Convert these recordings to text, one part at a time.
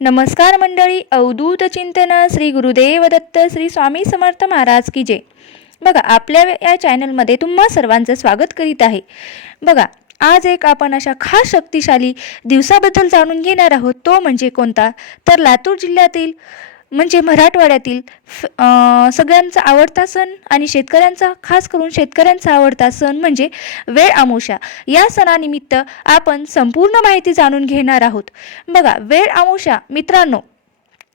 नमस्कार मंडळी. अवधूत चिंतन श्री गुरुदेव दत्त श्री स्वामी समर्थ महाराज की जय. बघा, आपल्या या चॅनलमध्ये तुम्हा सर्वांचं स्वागत करीत आहे. बघा, आज एक आपण अशा खास शक्तिशाली दिवसाबद्दल जाणून घेणार आहोत. तो म्हणजे कोणता? तर लातूर जिल्ह्यातील म्हणजे मराठवाड्यातील सगळ्यांचा आवडता सण आणि शेतकऱ्यांचा, खास करून शेतकऱ्यांचा आवडता सण म्हणजे वेळ अमावस्या. या सणानिमित्त आपण संपूर्ण माहिती जाणून घेणार आहोत. बघा, वेळ अमावस्या मित्रांनो,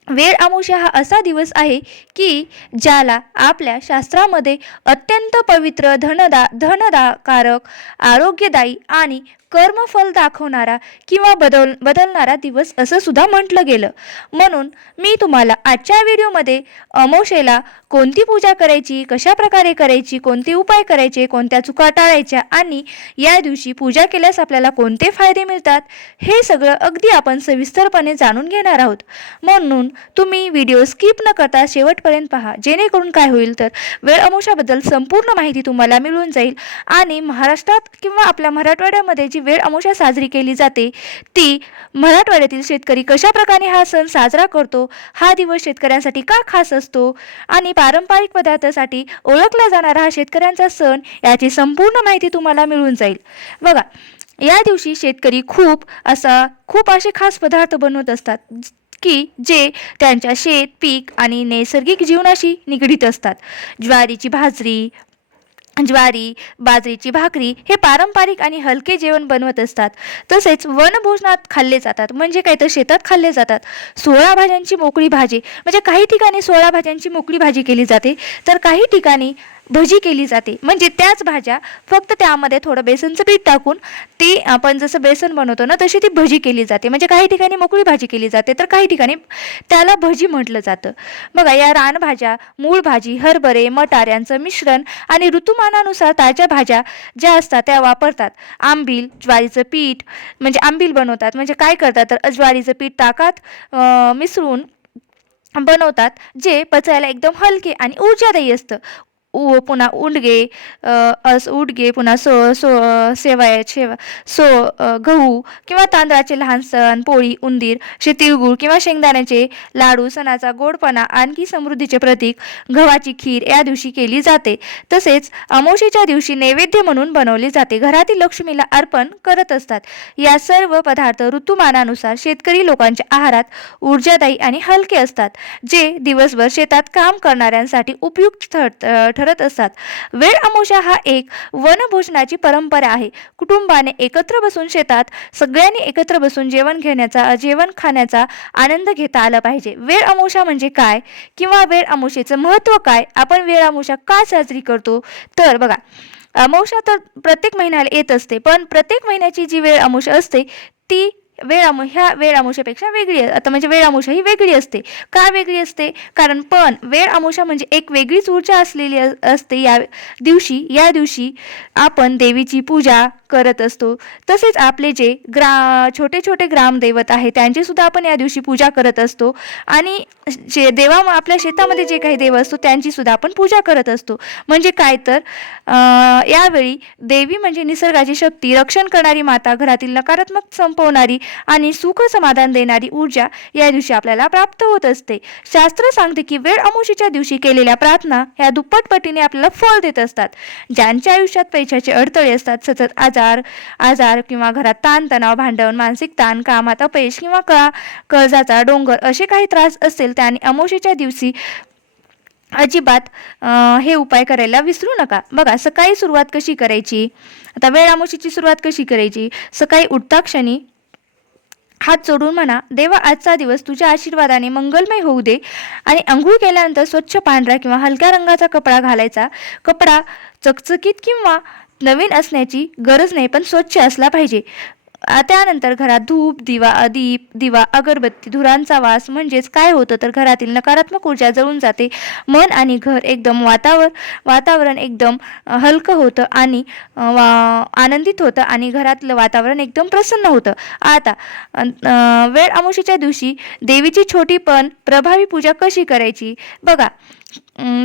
वेळ अमावस्या हा असा दिवस आहे की ज्याला आपल्या शास्त्रामध्ये अत्यंत पवित्र, धनदाकारक, आरोग्यदायी आणि कर्मफल दाखवणारा किंवा बदलणारा दिवस असं सुद्धा म्हटलं गेलं. म्हणून मी तुम्हाला आजच्या व्हिडिओमध्ये अमावस्येला कोणती पूजा करायची, कशा प्रकारे करायची, कोणते उपाय करायचे, कोणत्या चुका टाळायच्या आणि या दिवशी पूजा केल्यास आपल्याला कोणते फायदे मिळतात, हे सगळं अगदी आपण सविस्तरपणे जाणून घेणार आहोत. म्हणून तुम्ही व्हिडिओ स्किप न करता शेवटपर्यंत पहा, जेणेकरून काय होईल तर वेळ अमावस्याबद्दल संपूर्ण माहिती तुम्हाला मिळून जाईल आणि महाराष्ट्रात किंवा आपल्या मराठवाड्यामध्ये जी वेळ अमावस्या साजरी केली जाते ती मराठवाड्यातील शेतकरी कशा प्रकारे हा सण साजरा करतो, हा दिवस शेतकऱ्यांसाठी का खास असतो आणि पारंपरिक पदार्थासाठी ओळखला जाणारा हा शेतकऱ्यांचा सण, याची संपूर्ण माहिती तुम्हाला मिळून जाईल. बघा, या दिवशी शेतकरी खूप असे खास पदार्थ बनवत असतात की जे त्यांच्या शेत पीक आणि नैसर्गिक जीवनाशी निगडीत असतात. ज्वारी, बाजरीची भाकरी हे पारंपरिक आणि हलके जेवण बनवत असतात. तसेच वनभोजनात खाल्ले जातात, म्हणजे काय तर शेतात खाल्ले जातात. 16 भाज्यांची मोकळी भाजी, म्हणजे काही ठिकाणी 16 भाज्यांची मोकळी भाजी केली जाते, तर काही ठिकाणी भजी केली जाते. म्हणजे त्याच भाज्या, फक्त त्यामध्ये थोडं बेसनचं पीठ टाकून ती आपण जसं बेसन बनवतो ना तशी ती भजी केली जाते. म्हणजे काही ठिकाणी मोकळी भाजी केली जाते, तर काही ठिकाणी त्याला भजी म्हटलं जातं. बघा, या रानभाज्या, मूळ भाजी, हरभरे, मटार यांचं मिश्रण आणि ऋतुमानानुसार ताज्या भाज्या ज्या असतात त्या वापरतात. आंबील, ज्वारीचं पीठ, म्हणजे आंबील बनवतात. म्हणजे काय करतात तर ज्वारीचं पीठ ताकात मिसळून बनवतात, जे पचायला एकदम हलके आणि ऊर्जादायी असतं. पुन्हा उडगे, पुन्हा गहू किंवा तांदळाचे लहान सण, पोळी, उंदीर, तिळगुळ किंवा शेंगदाण्याचे लाडू, सणाचा गोडपणा आणखी समृद्धीचे प्रतीक. गव्हाची खीर या दिवशी केली जाते. तसेच अमावस्येच्या दिवशी नैवेद्य म्हणून बनवले जाते. घरातील लक्ष्मीला अर्पण करत असतात. या सर्व पदार्थ ऋतुमानानुसार शेतकरी लोकांच्या आहारात ऊर्जादायी आणि हलके असतात, जे दिवसभर शेतात काम करणाऱ्यांसाठी उपयुक्त ठरत असतात. वेळ अमावस्या हा एक वनभोजनाची परंपरा आहे. कुटुंबाने एकत्र बसून शेतात सगळ्यांनी एकत्र बसून जेवण खाण्याचा आनंद घेता आला पाहिजे. वेळ अमावस्या म्हणजे काय किंवा वेळ अमावस्येचं महत्त्व काय, आपण वेळ अमावस्या का साजरी करतो, तर बघा, अमावस्या तर प्रत्येक महिन्याला येत असते, पण प्रत्येक महिन्याची जी वेळ अमावस्या असते ती ह्या वेळ अमावस्यापेक्षा वेगळी आता म्हणजे वेळ अमावस्या ही वेगळी असते. का वेगळी असते? कारण वेळ अमावस्या म्हणजे एक वेगळीच ऊर्जा असलेली असते. या दिवशी आपण देवीची पूजा करत असतो. तसेच आपले जे छोटे छोटे ग्रामदैवत आहे त्यांची सुद्धा आपण या दिवशी पूजा करत असतो आणि आपल्या शेतामध्ये जे काही देव असतो त्यांची सुद्धा आपण पूजा करत असतो. म्हणजे काय तर यावेळी देवी म्हणजे निसर्गाची शक्ती, रक्षण करणारी माता, घरातील नकारात्मक संपवणारी आणि सुख समाधान देणारी ऊर्जा या दिवशी आपल्याला प्राप्त होत असते. शास्त्र सांगते की वेळ अमावस्येच्या दिवशी केलेल्या प्रार्थना ह्या दुप्पट पटीने आपल्याला फळ देत असतात. ज्यांच्या आयुष्यात पैशाचे अडथळे असतात, सतत आजार किंवा घरात ताणतणाव, भांडण, मानसिक ताण, कामात अपयश किंवा कर्जाचा डोंगर असे काही त्रास असेल, त्याने अमावस्येच्या दिवशी अजिबात हे उपाय करायला विसरू नका. बघा, सकाळी सुरुवात कशी करायची, आता वेळ अमावस्येची सुरुवात कशी करायची. सकाळी उठता क्षणी हात जोडून म्हणा, देवा, आजचा दिवस तुझ्या आशीर्वादाने मंगलमय होऊ दे. आणि अंघोळ केल्यानंतर स्वच्छ पांढरा किंवा हलक्या रंगाचा कपडा घालायचा. कपडा चकचकीत किंवा नवीन असण्याची गरज नाही, पण स्वच्छ असला पाहिजे. त्यानंतर घरात धूप, दिवा, अगरबत्ती, धुरांचा वास म्हणजेच काय होतं तर घरातील नकारात्मक ऊर्जा जळून जाते. मन आणि घर एकदम वातावरण एकदम हलकं होतं आणि आनंदित होतं आणि घरातलं वातावरण एकदम प्रसन्न होतं. आता वेळ अमावस्येच्या दिवशी देवीची छोटी पण प्रभावी पूजा कशी करायची. बघा,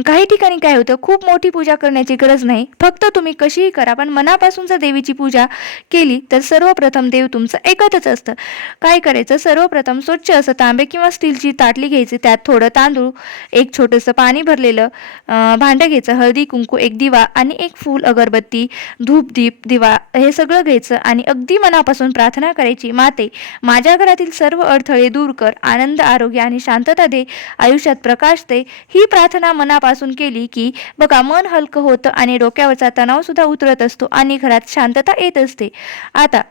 काही ठिकाणी काय होतं, खूप मोठी पूजा करण्याची गरज नाही, फक्त तुम्ही कशीही करा पण मनापासून जर देवीची पूजा केली तर सर्वप्रथम देव तुमचं ऐकतच असतं. काय करायचं, सर्वप्रथम स्वच्छ असं तांबे किंवा स्टीलची ताटली घ्यायची, त्यात थोडं तांदूळ, एक छोटंसं पाणी भरलेलं भांडं घ्यायचं, हळदी कुंकू, एक दिवा आणि एक फूल, अगरबत्ती, धूप, दीप, दिवा हे सगळं घ्यायचं आणि अगदी मनापासून प्रार्थना करायची, माते माझ्या घरातील सर्व अडथळे दूर कर, आनंद, आरोग्य आणि शांतता दे, आयुष्यात प्रकाश दे. ही प्रार्थना मनापासून केली की बघा मन हलकं होतं आणि डोक्यावरचा तणाव सुद्धा उतरत असतो आणि घरात शांतता येत असते. आता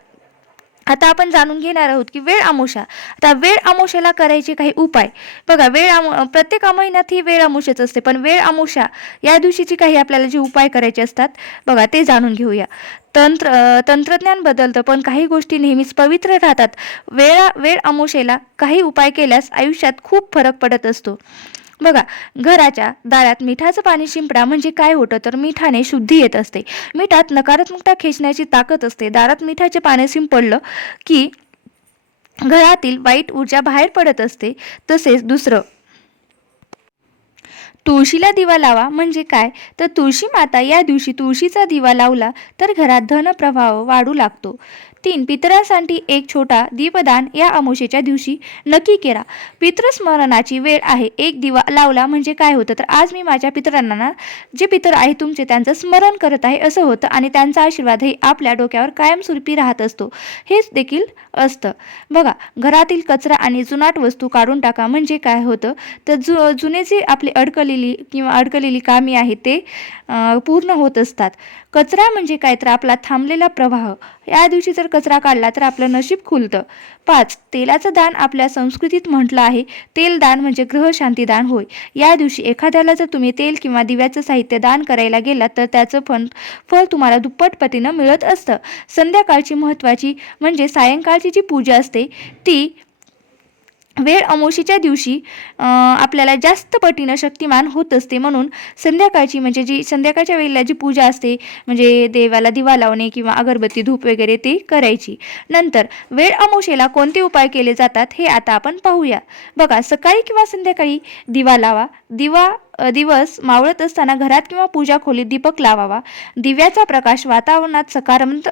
आता आपण जाणून घेणार आहोत की वेळ अमावस्या. आता वेळ अमावस्याला करायचे काही उपाय. बघा प्रत्येक महिन्यात ही वेळ अमावस्याच असते, पण वेळ अमावस्या या दिवशीची काही आपल्याला जे उपाय करायचे असतात बघा ते जाणून घेऊया. तंत्रज्ञान बदलतं पण काही गोष्टी नेहमीच पवित्र राहतात. वेळ अमावस्येला काही उपाय केल्यास आयुष्यात खूप फरक पडत असतो. बघा, घराच्या दारात मिठाचं पाणी शिंपडा. म्हणजे काय होतं तर मिठाने शुद्धी येत असते. मिठात नकारात्मकता खेचण्याची ताकद असते. दारात मिठाचे पाणी शिंपडलं की घरातील वाईट ऊर्जा बाहेर पडत असते. तसेच दुसरं, तुळशीला दिवा लावा. म्हणजे काय तर तुळशी माता या दिवशी तुळशीचा दिवा लावला तर घरात धनप्रवाह वाढू लागतो. 3. पितरांसाठी एक छोटा दीपदान या अमावस्येच्या दिवशी नक्की करा. पितृस्मरणाची वेळ आहे. एक दिवा लावला म्हणजे काय होतं तर आज मी माझ्या पितरांना, जे पितर आहे तुमचे, त्यांचं स्मरण करत आहे असं होतं आणि त्यांचा आशीर्वादही आपल्या डोक्यावर कायमस्वरूपी राहत असतो. हेच देखील असतं. बघा, घरातील कचरा आणि जुनाट वस्तू काढून टाका. म्हणजे काय होतं तर जुने जे आपले अडकलेली कामे आहेत ते पूर्ण होत असतात. कचरा म्हणजे काय तर आपला थांबलेला प्रवाह. या दिवशी जर कचरा काढला तर आपलं नशीब खुलतं. 5. तेलाचं दान. आपल्या संस्कृतीत म्हटलं आहे तेल दान म्हणजे ग्रह शांती दान होय. या दिवशी एखाद्याला जर तुम्ही तेल किंवा दिव्याचं साहित्य दान करायला गेलात तर त्याचं फळ तुम्हाला दुप्पट पटीनं मिळत असतं. संध्याकाळची महत्त्वाची म्हणजे सायंकाळची जी पूजा असते ती वेळ अमावस्येच्या दिवशी आपल्याला जास्त पटीनं शक्तिमान होत असते. म्हणून संध्याकाळची म्हणजे जी संध्याकाळच्या वेळेला जी पूजा असते म्हणजे देवाला दिवा लावणे किंवा अगरबत्ती, धूप वगैरे ती करायची. नंतर वेळ अमावस्येला कोणते उपाय केले जातात हे आता आपण पाहूया. बघा, सकाळी किंवा संध्याकाळी दिवा लावा. दिवस मावळत असताना घरात किंवा पूजा खोलीत दीपक लावावा. दिव्याचा प्रकाश वातावरणात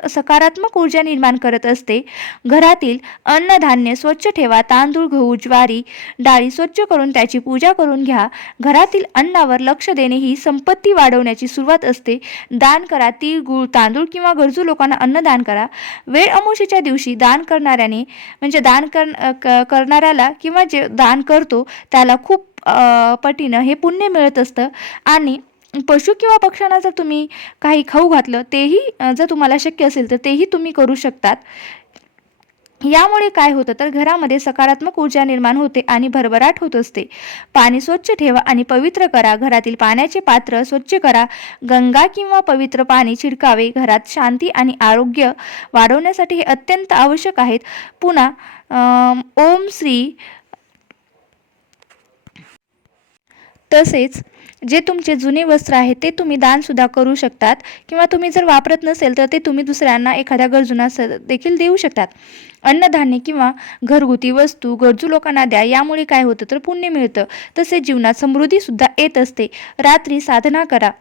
सकारात्मक ऊर्जा निर्माण करत असते. घरातील अन्नधान्य स्वच्छ ठेवा. तांदूळ, गहू, ज्वारी, डाळी स्वच्छ करून त्याची पूजा करून घ्या. घरातील अन्नावर लक्ष देणे ही संपत्ती वाढवण्याची सुरुवात असते. दान करा. तीळ, गूळ, तांदूळ किंवा गरजू लोकांना अन्नदान करा. वेळ अमावस्येच्या दिवशी दान करणाऱ्याने म्हणजे करणाऱ्याला किंवा जे दान करतो त्याला खूप पटीनं हे पुण्य मिळत असतं. आणि पशु किंवा पक्ष्यांना जर तुम्ही काही खाऊ घातलं तेही जर तुम्हाला शक्य असेल तर तेही तुम्ही करू शकतात. यामुळे काय होतं तर घरामध्ये सकारात्मक ऊर्जा निर्माण होते आणि भरभराट होत असते. पाणी स्वच्छ ठेवा आणि पवित्र करा. घरातील पाण्याचे पात्र स्वच्छ करा. गंगा किंवा पवित्र पाणी छिडकावे. घरात शांती आणि आरोग्य वाढवण्यासाठी हे अत्यंत आवश्यक आहेत. पुन्हा ओम श्री. तसेच जे तुमचे जुने वस्त्र आहे ते तुम्ही दानसुद्धा करू शकतात किंवा तुम्ही जर वापरत नसेल तर ते तुम्ही दुसऱ्यांना, एखाद्या गरजूंना देखील देऊ शकतात. अन्नधान्य किंवा घरगुती वस्तू गरजू लोकांना द्या. यामुळे काय होतं तर पुण्य मिळतं. तसेच जीवनात समृद्धीसुद्धा येत असते. रात्री साधना करा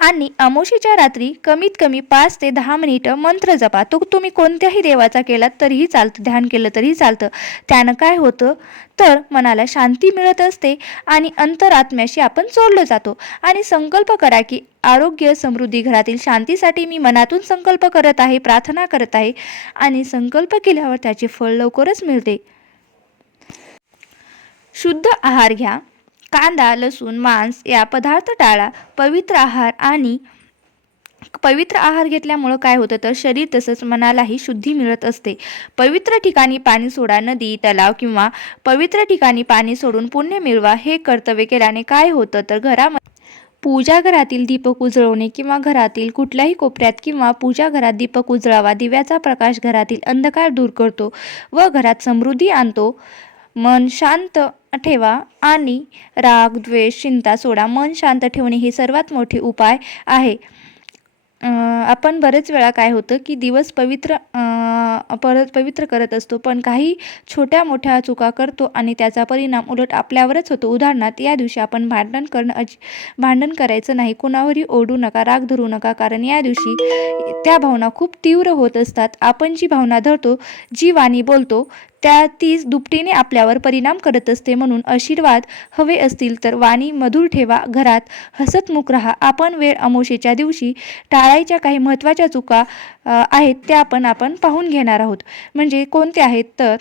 आणि अमावस्येच्या रात्री कमीत कमी 5 ते 10 मिनिटं मंत्र जपा. तो तुम्ही कोणत्याही देवाचा केलात तरीही चालतं, ध्यान केलं तरीही चालतं. त्यानं काय होतं तर मनाला शांती मिळत असते आणि अंतरात्म्याशी आपण जोडलं जातो. आणि संकल्प करा की आरोग्य, समृद्धी, घरातील शांतीसाठी मी मनातून संकल्प करत आहे, प्रार्थना करत आहे आणि संकल्प केल्यावर त्याचे फळ लवकरच मिळते. शुद्ध आहार घ्या. कांदा, लसूण, मांस या पदार्थ टाळा. पवित्र आहार घेतल्यामुळं काय होतं तर शरीर तसंच मनालाही शुद्धी मिळत असते. पवित्र ठिकाणी पाणी सोडा. नदी, तलाव किंवा पवित्र ठिकाणी पाणी सोडून पुण्य मिळवा. हे कर्तव्य केल्याने काय होतं तर पूजा घरातील दीपक उजळवणे किंवा घरातील कुठल्याही कोपऱ्यात किंवा पूजा घरात दीपक उजळावा. दिव्याचा प्रकाश घरातील अंधकार दूर करतो व घरात समृद्धी आणतो. मन शांत ठेवा आणि राग, द्वेष, चिंता सोडा. मन शांत ठेवणे हे सर्वात मोठे उपाय आहे. आपण बरेच वेळा काय होतं की दिवस पवित्र परत पवित्र करत असतो, पण काही छोट्या मोठ्या चुका करतो आणि त्याचा परिणाम उलट आपल्यावरच होतो. उदाहरणार्थ, या दिवशी आपण भांडण करायचं नाही, कुणावरही ओरडू नका, राग धरू नका, कारण या दिवशी त्या भावना खूप तीव्र होत असतात. आपण जी भावना धरतो, जी वाणी बोलतो, तीच दुपटीने आपल्यावर परिणाम करत असते. म्हणून आशीर्वाद हवे असतील तर वाणी मधुर ठेवा, घरात हसतमुख राहा. आपण वेळ अमावस्येच्या दिवशी टाळायच्या काही महत्त्वाच्या चुका आहेत, त्या आपण पाहून घेणार आहोत. म्हणजे कोणत्या आहेत तर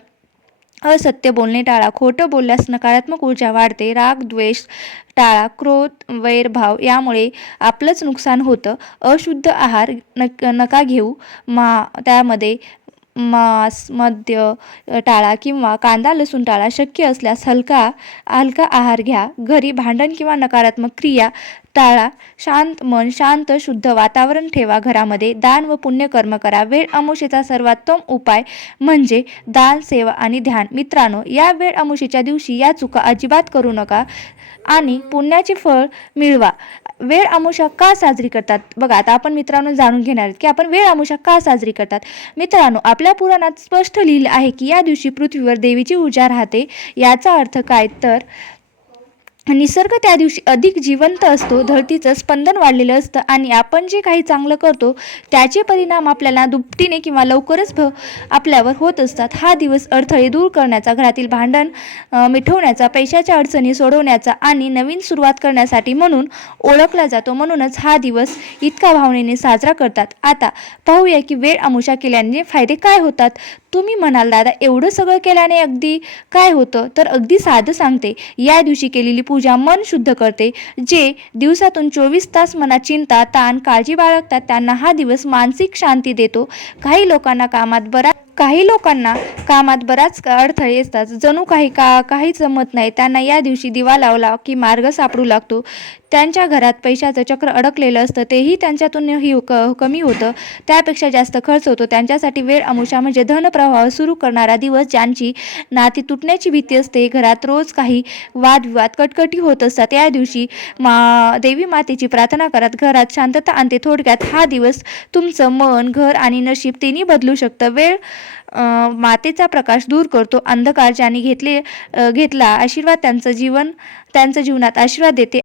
असत्य बोलणे टाळा, खोटं बोलल्यास नकारात्मक ऊर्जा वाढते. राग द्वेष टाळा, क्रोध वैरभाव यामुळे आपलंच नुकसान होतं. अशुद्ध आहार नका घेऊ, त्यामध्ये मांस मद्य टाळा किंवा कांदा लसूण टाळा. शक्य असल्यास हलका आहार घ्या. घरी भांडण किंवा नकारात्मक क्रिया टाळा. शांत मन, शांत शुद्ध वातावरण ठेवा. घरामध्ये दान व पुण्यकर्म करा. वेळ अमावस्येचा सर्वोत्तम उपाय म्हणजे दान, सेवा आणि ध्यान. मित्रांनो, या वेळ अमावस्येच्या दिवशी या चुका अजिबात करू नका आणि पुण्याचे फळ मिळवा. वेळ अमावस्या का साजरी करतात? बघा, आता आपण मित्रांनो जाणून घेणार आहोत की आपण वेळ अमावस्या का साजरी करतात. मित्रांनो, आपल्या पुराणात स्पष्ट लिहिलं आहे की या दिवशी पृथ्वीवर देवीची ऊर्जा राहते. याचा अर्थ काय तर निसर्ग त्या दिवशी अधिक जिवंत असतो, धरतीचं स्पंदन वाढलेलं असतं आणि आपण जे काही चांगलं करतो त्याचे परिणाम आपल्याला दुपटीने किंवा लवकरच आपल्यावर होत असतात. हा दिवस अडथळे दूर करण्याचा, घरातील भांडण मिटवण्याचा, पैशाच्या अडचणी सोडवण्याचा आणि नवीन सुरुवात करण्यासाठी म्हणून ओळखला जातो. म्हणूनच हा दिवस इतका भावनेने साजरा करतात. आता पाहूया की वेळ अमावस्या केल्याने फायदे काय होतात. तुम्ही म्हणाल, दादा एवढं सगळं केल्याने अगदी काय होतं? तर अगदी साधं सांगते. या दिवशी केलेली पूजा मन शुद्ध करते. जे दिवसातून 24 तास मनात चिंता, ताण, काळजी बाळगतात त्यांना हा दिवस मानसिक शांती देतो. काही लोकांना कामात बराच अडथळे येतात, जणू काही जमत नाही. त्यांना या दिवशी दिवा लावला की मार्ग सापडू लागतो. त्यांच्या घरात पैशाचं चक्र अडकलेलं असतं, तेही त्यांच्यातून कमी होतं, त्यापेक्षा जास्त खर्च होतो. त्यांच्यासाठी वेळ अमावस्या म्हणजे धनप्रवाह सुरू करणारा दिवस. ज्यांची नाती तुटण्याची भीती असते, घरात रोज काही वादविवाद कटकटी होत असतात, या दिवशी देवी मातेची प्रार्थना करत घरात शांतता आणते. थोडक्यात हा दिवस तुमचं मन, घर आणि नशीब तिन्ही बदलू शकतं. वेळ मातेचा प्रकाश दूर करतो अंधकार. ज्यांनी घेतला आशीर्वाद त्यांच्या जीवनात आशीर्वाद देते.